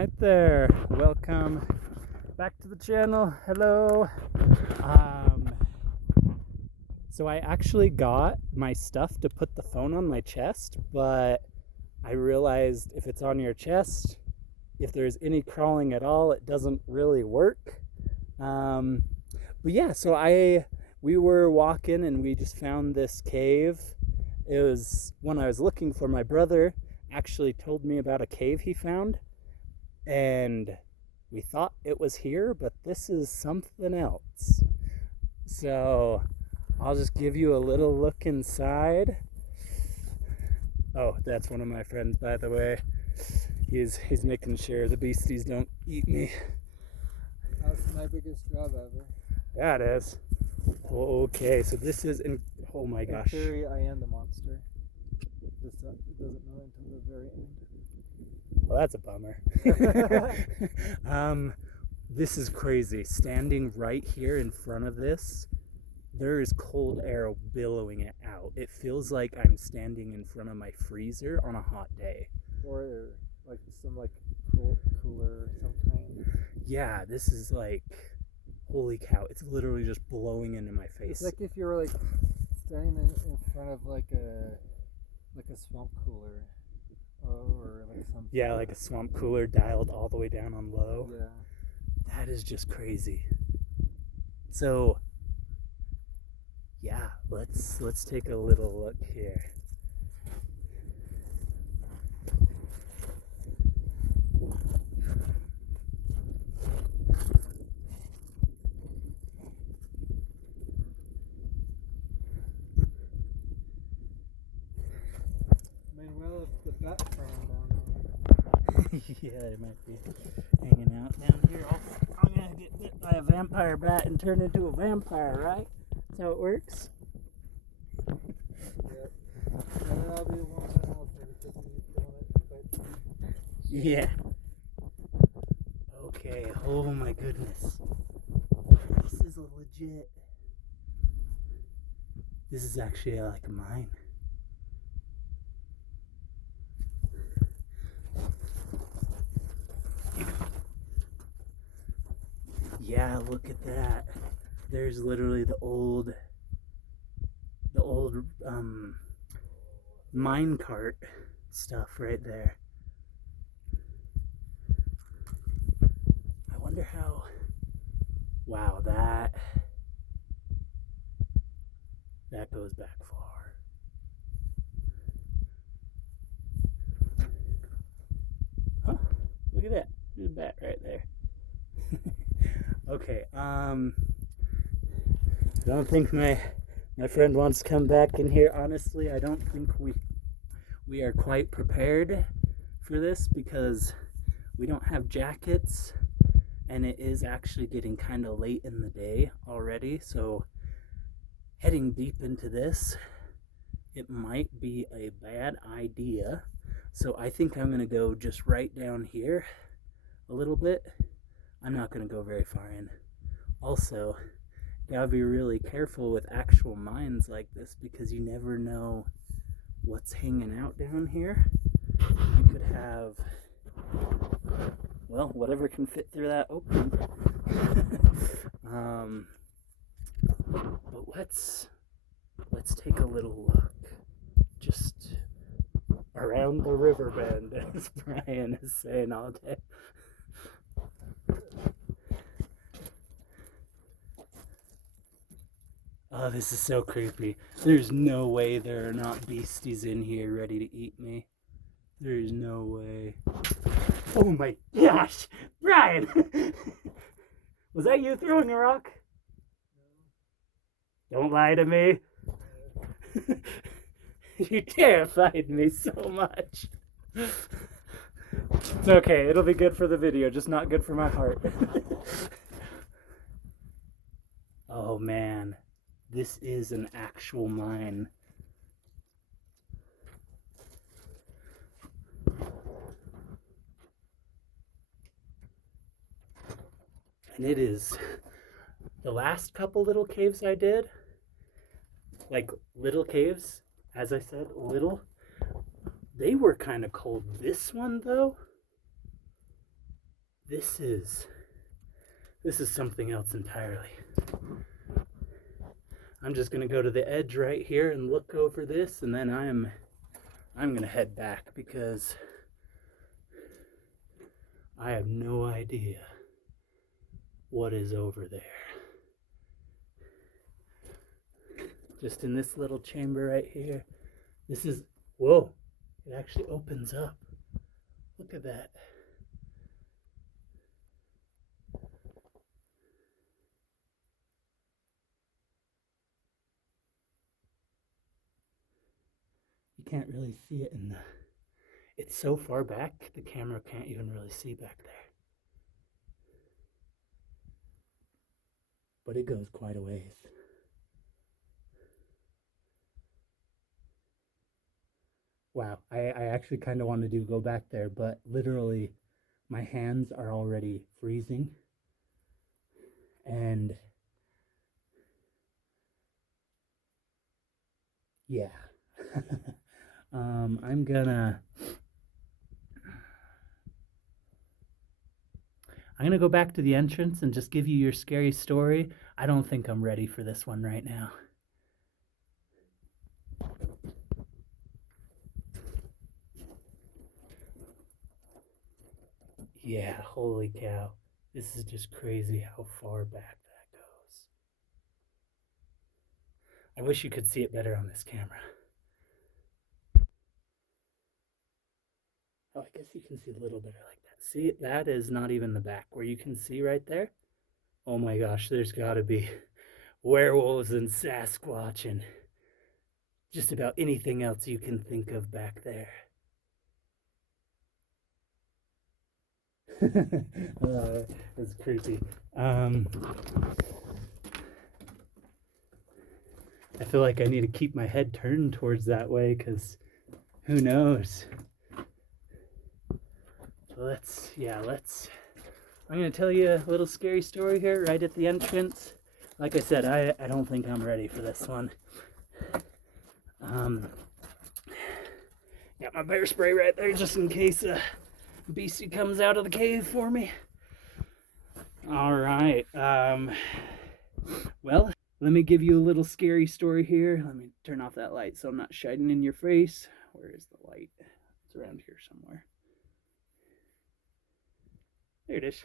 Right there. Welcome back to the channel. Hello. So I actually got my stuff to put the phone on my chest, but I realized if it's on your chest, if there's any crawling at all, it doesn't really work. But yeah, so we were walking and we just found this cave. It was when I was looking for my brother actually told me about a cave he found, and we thought it was here, but this is something else. So I'll just give you a little look inside. Oh, that's one of my friends, by the way. He's making sure the beasties don't eat me. That's my biggest job ever. Yeah, it is. Okay, so this is oh my gosh. In theory, I am the monster. This doesn't know until the very end. Well, that's a bummer. This is crazy. Standing right here in front of this, there is cold air billowing it out. It feels like I'm standing in front of my freezer on a hot day. Or like some cooler or some kind. Yeah, this is like, holy cow. It's literally just blowing into my face. It's like if you were like standing in front of like a swamp cooler. Or like something. Yeah, like a swamp cooler dialed all the way down on low. Yeah. That is just crazy. So yeah, let's take a little look here. Well, if the bat friend down Yeah, it might be hanging out down here. I'm gonna get bit by a vampire bat and turn into a vampire, right? That's how it works. there. Yep. And then I'll be the one that else because he's doing it. Yeah. Okay. Oh my goodness. This is a legit. This is actually like a mine. Yeah, look at that. There's literally the old mine cart stuff right there. I wonder how. Wow, that goes back far. Huh? Look at that. There's a bat right there. Okay, I don't think my friend wants to come back in here. Honestly, I don't think we are quite prepared for this because we don't have jackets, and it is actually getting kind of late in the day already, so heading deep into this, it might be a bad idea. So I think I'm going to go just right down here a little bit. I'm not going to go very far in. Also, you gotta be really careful with actual mines like this because you never know what's hanging out down here. You could have, well, whatever can fit through that opening. But let's take a little look just around the river bend, as Brian is saying all day. Oh, this is so creepy. There's no way there are not beasties in here ready to eat me. There's no way. Oh my gosh! Brian! Was that you throwing a rock? No. Don't lie to me. You terrified me so much. It's okay, it'll be good for the video, just not good for my heart. Oh man. This is an actual mine. And it is. The last couple little caves I did, like little caves, as I said, little, they were kind of cold. This one, though, This is something else entirely. I'm just gonna go to the edge right here and look over this, and then I'm gonna head back because I have no idea what is over there. Just in this little chamber right here. This is, whoa, it actually opens up. Look at that. You can't really see it in the, it's so far back, the camera can't even really see back there. But it goes quite a ways. Wow, I actually kind of wanted to go back there, but literally my hands are already freezing. And yeah, I'm gonna go back to the entrance and just give you your scary story. I don't think I'm ready for this one right now. Yeah, holy cow. This is just crazy how far back that goes. I wish you could see it better on this camera. Oh, I guess you can see a little better like that. See, that is not even the back where you can see right there. Oh my gosh, there's gotta be werewolves and Sasquatch and just about anything else you can think of back there. It's creepy. I feel like I need to keep my head turned towards that way because who knows? Let's. I'm going to tell you a little scary story here right at the entrance. Like I said, I don't think I'm ready for this one. Got my bear spray right there just in case beastie comes out of the cave for me. All right. Well, let me give you a little scary story here. Let me turn off that light so I'm not shining in your face. Where is the light? It's around here somewhere. There it is.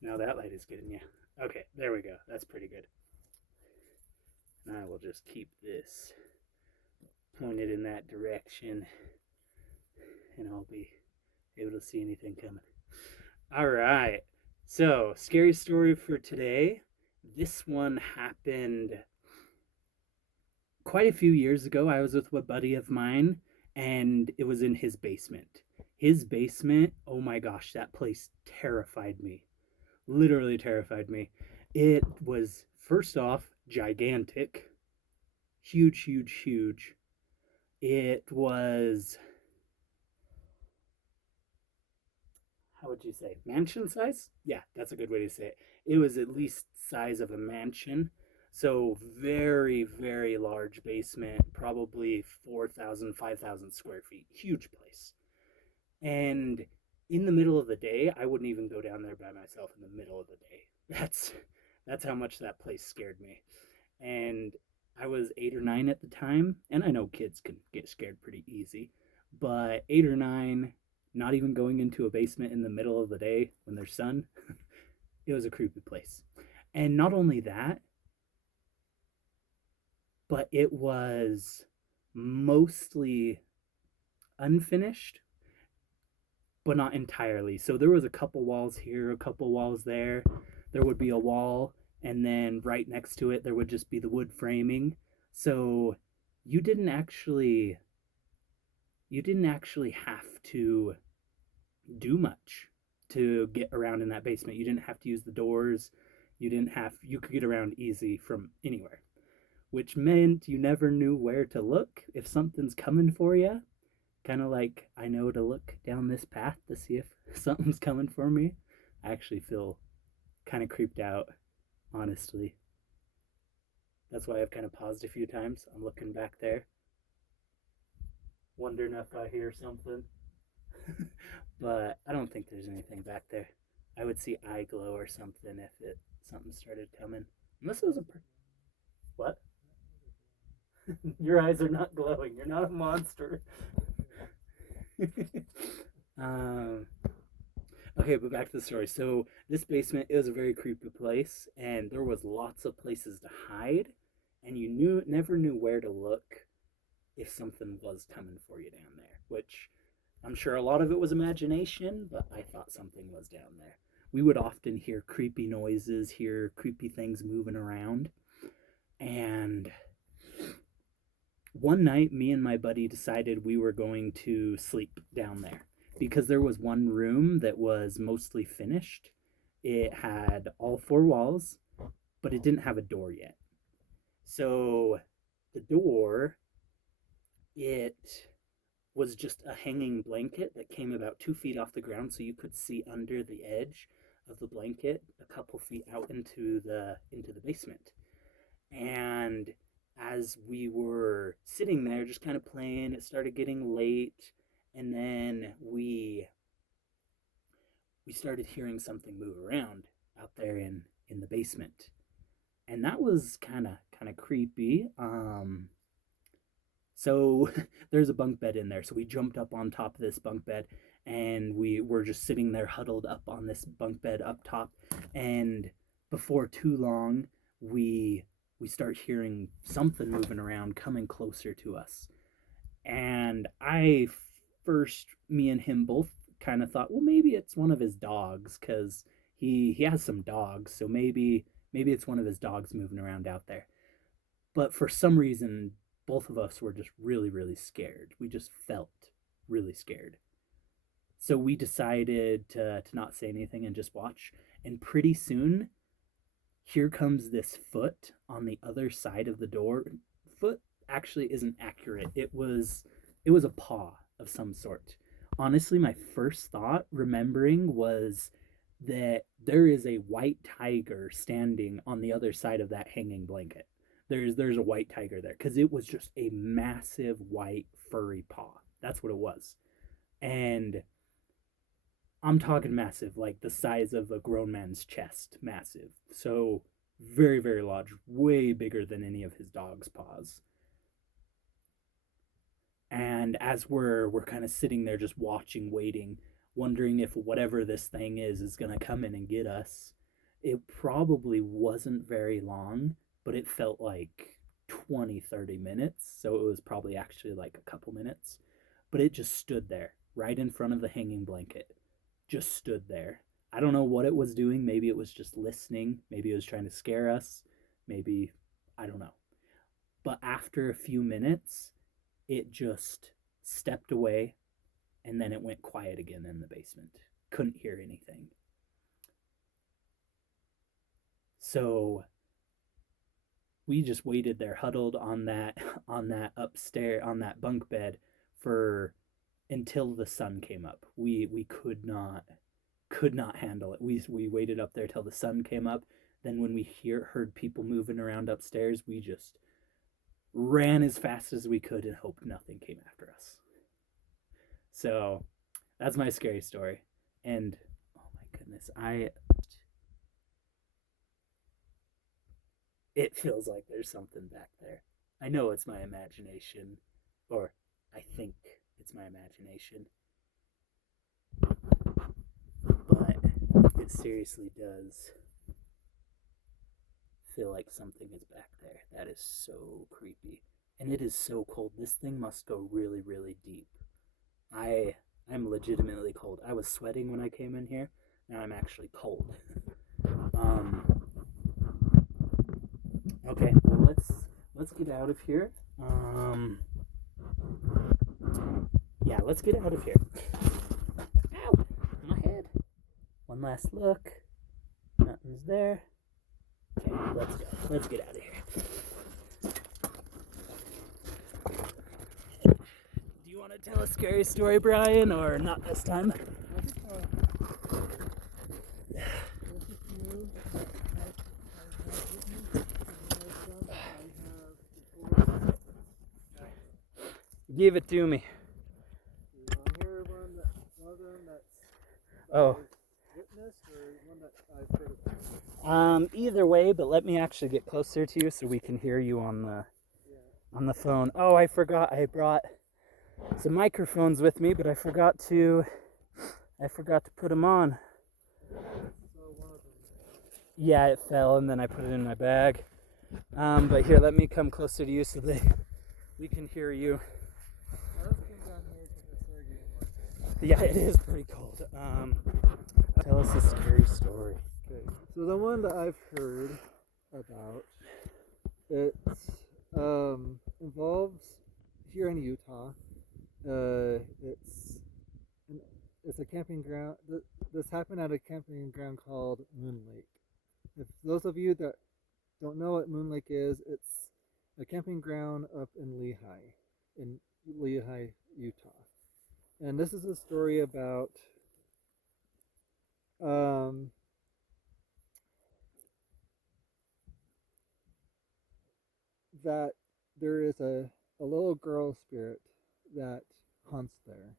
Now that light is getting you. Okay, there we go. That's pretty good. And I will just keep this pointed in that direction, and I'll be able to see anything coming. All right. So, scary story for today. This one happened quite a few years ago. I was with a buddy of mine, and it was in his basement. His basement, oh my gosh, that place terrified me. Literally terrified me. It was, first off, gigantic. Huge, huge, huge. It was, how would you say, mansion size? Yeah, that's a good way to say it. It was at least size of a mansion. So very, very large basement, probably 4,000, 5,000 square feet. Huge place. And in the middle of the day, I wouldn't even go down there by myself in the middle of the day. That's how much that place scared me. And I was 8 or 9 at the time, and I know kids can get scared pretty easy, but 8 or 9, not even going into a basement in the middle of the day when there's sun, it was a creepy place. And not only that, but it was mostly unfinished, but not entirely. So there was a couple walls here, a couple walls there. There would be a wall, and then right next to it there would just be the wood framing. So you didn't actually have to do much to get around in that basement. You didn't have to use the doors. You could get around easy from anywhere, which meant you never knew where to look if something's coming for you. Kind of like I know to look down this path to see if something's coming for me. I actually feel kind of creeped out, honestly. That's why I've kind of paused a few times. I'm looking back there, wondering if I hear something. But I don't think there's anything back there. I would see eye glow or something if it something started coming. Unless it was a what? Your eyes are not glowing. You're not a monster. um, okay, but back to the story. So this basement is a very creepy place, and there was lots of places to hide, and you never knew where to look if something was coming for you down there. Which I'm sure a lot of it was imagination, but I thought something was down there. We would often hear creepy noises, hear creepy things moving around, and one night, me and my buddy decided we were going to sleep down there because there was one room that was mostly finished. It had all four walls, but it didn't have a door yet. So the door, it was just a hanging blanket that came about 2 feet off the ground, so you could see under the edge of the blanket a couple feet out into the basement. And as we were sitting there just kind of playing, it started getting late, and then we started hearing something move around out there in the basement. And that was kind of creepy. So there's a bunk bed in there. So we jumped up on top of this bunk bed, and we were just sitting there huddled up on this bunk bed up top. And before too long, we start hearing something moving around coming closer to us. And me and him both kind of thought, well, maybe it's one of his dogs, because he has some dogs, so maybe it's one of his dogs moving around out there. But for some reason, both of us were just really, really scared. We just felt really scared. So we decided to not say anything and just watch. And pretty soon, here comes this foot on the other side of the door. Foot actually isn't accurate. It was a paw of some sort. Honestly, my first thought remembering was that there is a white tiger standing on the other side of that hanging blanket. There's a white tiger there because it was just a massive white furry paw. That's what it was. And I'm talking massive, like the size of a grown man's chest, massive. So very, very large, way bigger than any of his dog's paws. And as we're kind of sitting there just watching, waiting, wondering if whatever this thing is gonna come in and get us, it probably wasn't very long, but it felt like 20, 30 minutes. So it was probably actually like a couple minutes. But it just stood there right in front of the hanging blanket, just stood there. I don't know what it was doing. Maybe it was just listening. Maybe it was trying to scare us. Maybe, I don't know. But after a few minutes, it just stepped away, and then it went quiet again in the basement. Couldn't hear anything. So we just waited there huddled on that upstairs on that bunk bed for until the sun came up. We could not handle it. We waited up there till the sun came up. Then when we heard people moving around upstairs, we just ran as fast as we could and hoped nothing came after us. So that's my scary story. And oh my goodness, I it feels like there's something back there. I know it's my imagination, or I think it's my imagination, but it seriously does feel like something is back there. That is so creepy. And it is so cold. This thing must go really, really deep. I'm legitimately cold. I was sweating when I came in here. Now I'm actually cold. um okay, well let's get out of here. Yeah, let's get out of here. Ow, my head. One last look. Nothing's there. Okay, let's go. Let's get out of here. Do you want to tell a scary story, Brian, or not this time? Give it to me. You want to hear one Oh, witnessed or one that I've heard about? either way, but let me actually get closer to you so we can hear you on the Yeah. phone. Oh, I forgot. I brought some microphones with me, but I forgot to put them on. So one of them. Yeah, it fell, and then I put it in my bag. But here, let me come closer to you so that we can hear you. Let's come down here because it's started getting more cold. Yeah, it is pretty cold. Tell us a scary story. Okay, so the one that I've heard about, it involves here in Utah. It's it's a camping ground. This happened at a camping ground called Moon Lake. If those of you that don't know what Moon Lake is, it's a camping ground up in Lehigh, Utah. And this is a story about um, that there is a little girl spirit that haunts there.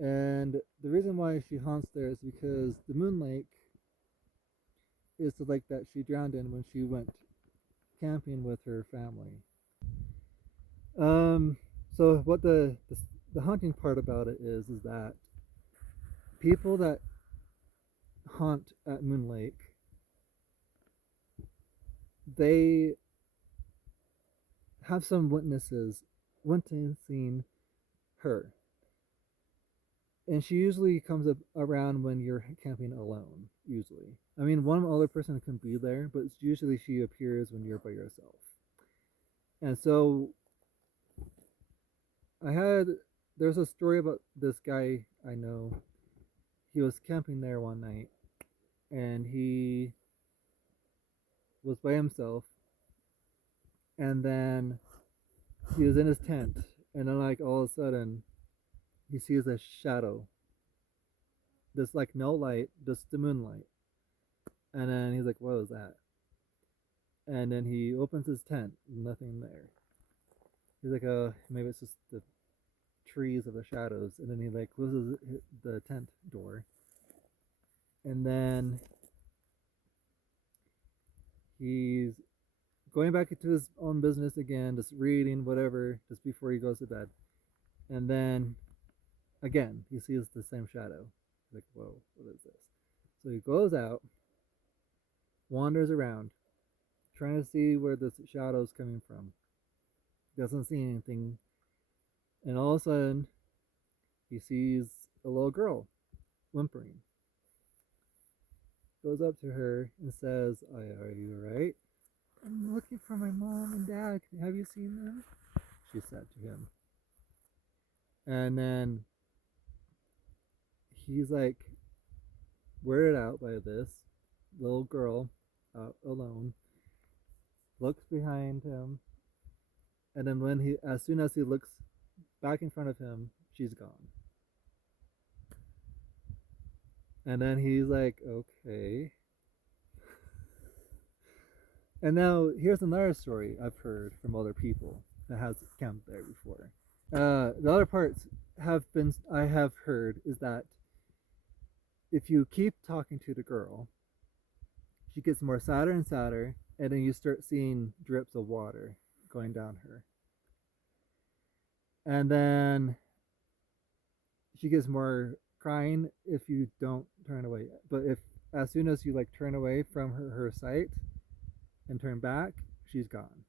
And the reason why she haunts there is because the Moon Lake is the lake that she drowned in when she went camping with her family. Um, so what the haunting part about it is that people that haunt at Moon Lake, they have some witnessing her, and she usually comes up around when you're camping alone. Usually, I mean, one other person can be there, but usually she appears when you're by yourself. And so I had there's a story about this guy I know. He was camping there one night, and he was by himself, and then he was in his tent, and then like all of a sudden he sees a shadow. There's like no light, just the moonlight. And then he's like, what was that? And then he opens his tent, nothing there. He's like, maybe it's just the trees of the shadows. And then he like closes the tent door. And then he's going back into his own business again, just reading, whatever, just before he goes to bed. And then again, he sees the same shadow. He's like, whoa, what is this? So he goes out, wanders around, trying to see where this shadow's coming from. Doesn't see anything. And all of a sudden, he sees a little girl whimpering. Goes up to her and says, are you alright? I'm looking for my mom and dad. Have you seen them? She said to him. And then he's like weirded out by this little girl out alone, looks behind him, and then as soon as he looks back in front of him, she's gone. And then he's like, okay. And now here's another story I've heard from other people that has camped there before. The other parts I have heard is that if you keep talking to the girl, she gets more sadder and sadder, and then you start seeing drips of water going down her. And then she gets more crying if you don't turn away. But if as soon as you like turn away from her sight and turn back, she's gone.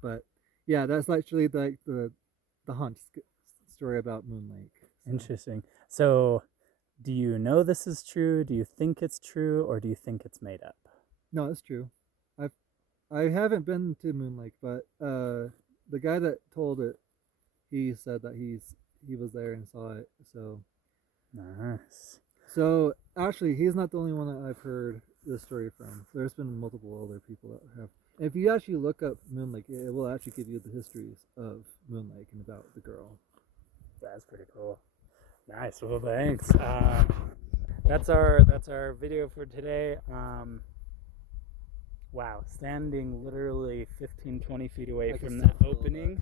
But yeah, that's actually like the haunt story about Moon Lake. So. Interesting. So, do you know this is true? Do you think it's true, or do you think it's made up? No, it's true. I haven't been to Moon Lake, but the guy that told it, he said that he was there and saw it. So nice. So actually, he's not the only one that I've heard this story from. There's been multiple other people that have. If you actually look up Moon Lake, it will actually give you the histories of Moon Lake and about the girl. That's pretty cool. Nice. Well, thanks. That's our video for today. Wow, standing literally 15-20 feet away from that opening.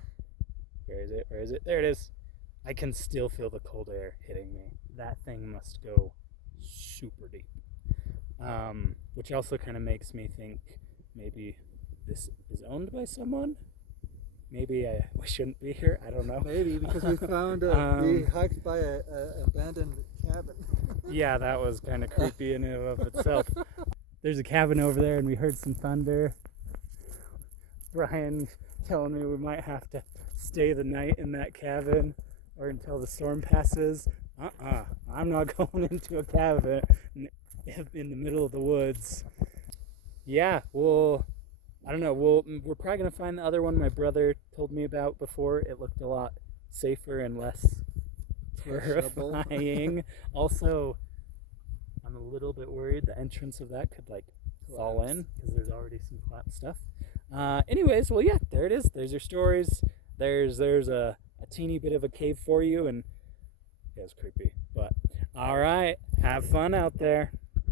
Where is it? There it is. I can still feel the cold air hitting me. that thing must go super deep. Which also kind of makes me think maybe this is owned by someone. Maybe we shouldn't be here. I don't know. Maybe because we found we hiked by a abandoned cabin. Yeah, that was kind of creepy in and of itself. There's a cabin over there, and we heard some thunder. Brian telling me we might have to stay the night in that cabin or until the storm passes. I'm not going into a cabin in the middle of the woods. Yeah, well, I don't know. We're probably going to find the other one my brother told me about before. It looked a lot safer and less terrifying. Also, I'm a little bit worried the entrance of that could like fall in because there's already some collapsed stuff. Anyways, well, yeah, there it is. There's your stories. There's a teeny bit of a cave for you, and it was creepy. But all right, have fun out there.